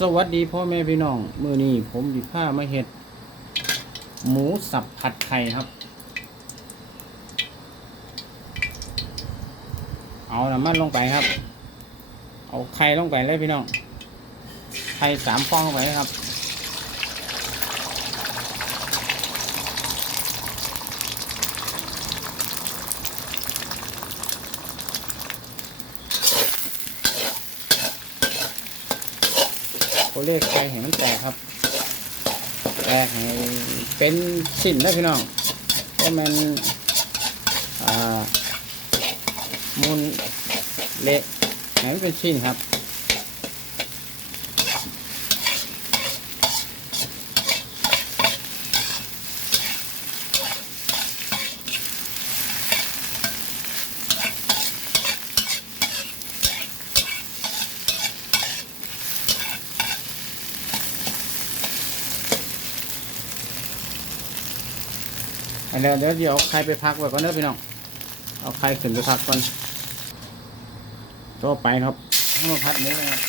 สวัสดีพ่อแม่พี่น้องมือนี้ผมดิผ้ามาเห็ด หมูสับผัดไข่ครับ เอาน้ำมันลงไปครับ เอาไข่ลงไปเลยพี่น้อง ไข่สามฟองลงไปครับ เลขไข่ให้มันแตกครับ แตกให้เป็นสิ้นนะพี่น้องเพราะมันมูลเละให้มันเป็นชิ้นครับ อันนี้เดี๋ยวเดี๋ยวใครไปพักไว้ก่อนเด้อพี่น้อง เอาใครขึ้นไปพักก่อนต่อไปครับให้มาพัดนี้นะครับ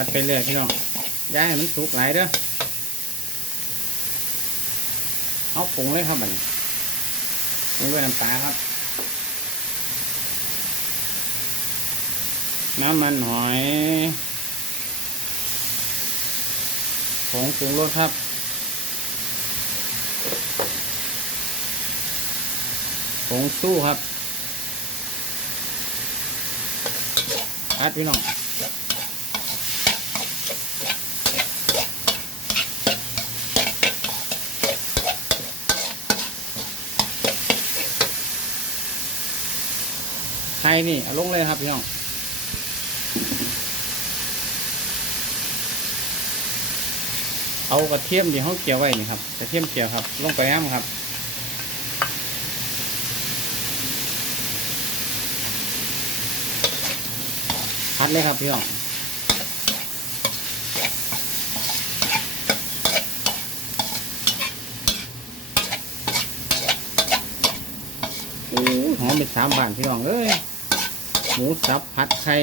ัดไปเรื่อยพี่น้องย่าให้มันสุกหลายเด้อเอาปรุงเลยครับบันปรุงด้วยน้ำตาลครับ น้ำมันหอยผงปรุงรสครับผงสู้ครับอัดพี่น้อง ไฮนี่เอาลงเลยครับพี่น้องเอากระเทียมที่ห้องเกี่ยวไว้นี่ครับกระเทียมเกี่ยวครับ ลงไปน้ำครับพัดเลยครับพี่น้อง โอ้ยหอม เป็นสามบานพี่น้องเอ้ยหมูสับผัดไข่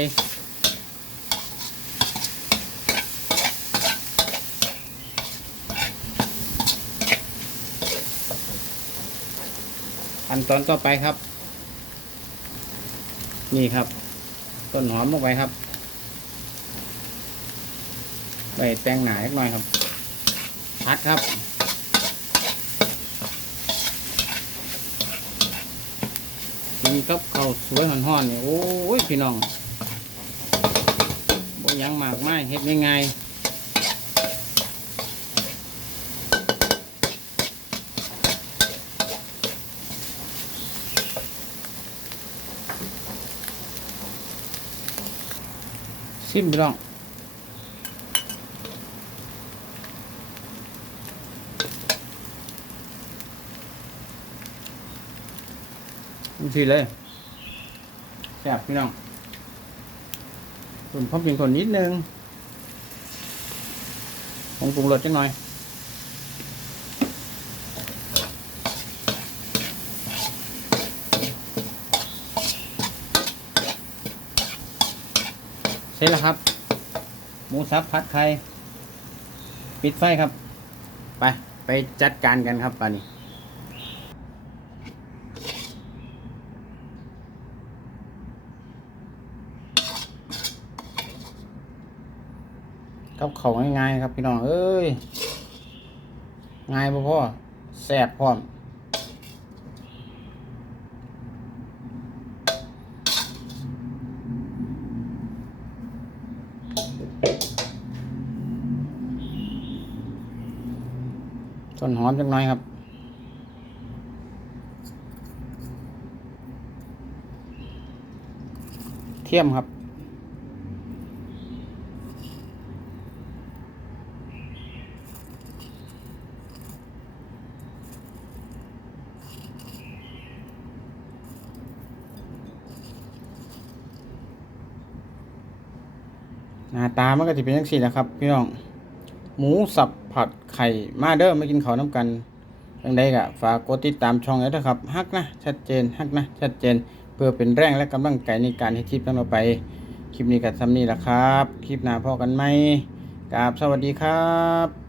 ขั้นตอนต่อไปครับ นี่ครับ ต้นหอมลงไปครับไปแตงหนาเล็กน้อยครับ พัดครับ กินกับข้าวสวยห่อนๆนี่โอ้ยพี่น้องบ่หยังมากไม้เฮ็ดง่ายๆซิมพี่น้อง นี่สิเลยแซ่บพี่น้องส่วนพร้อมเป็นคนนิดนึงผงปรุงรสจังหน่อยเสร็จแล้วครับ หมูสับผัดไข่ ปิดไฟครับ ไป ไปจัดการกันครับป่านี้ กับเขาง่ายๆครับพี่น้องเอ้ยง่ายพ่พ่อแสบพร้อมต้นหอมจังหน่อยครับเทียมครับ หน้าตามันก็จะเป็นจังสี่นะครับพี่น้อง หมูสับผัดไข่มาเด้อมากินข้าน้ำกันยังไดก็ฝากกดติดตามช่องไว้ด้วยครับฮักนะชัดเจนฮักนะชัดเจน เพื่อเป็นแรงและกำลังใจในการให้คลิปต่อไป คลิปนี้กับซ้ำนี่แหละครับ คลิปหน้าพอกันไหมกราบสวัสดีครับ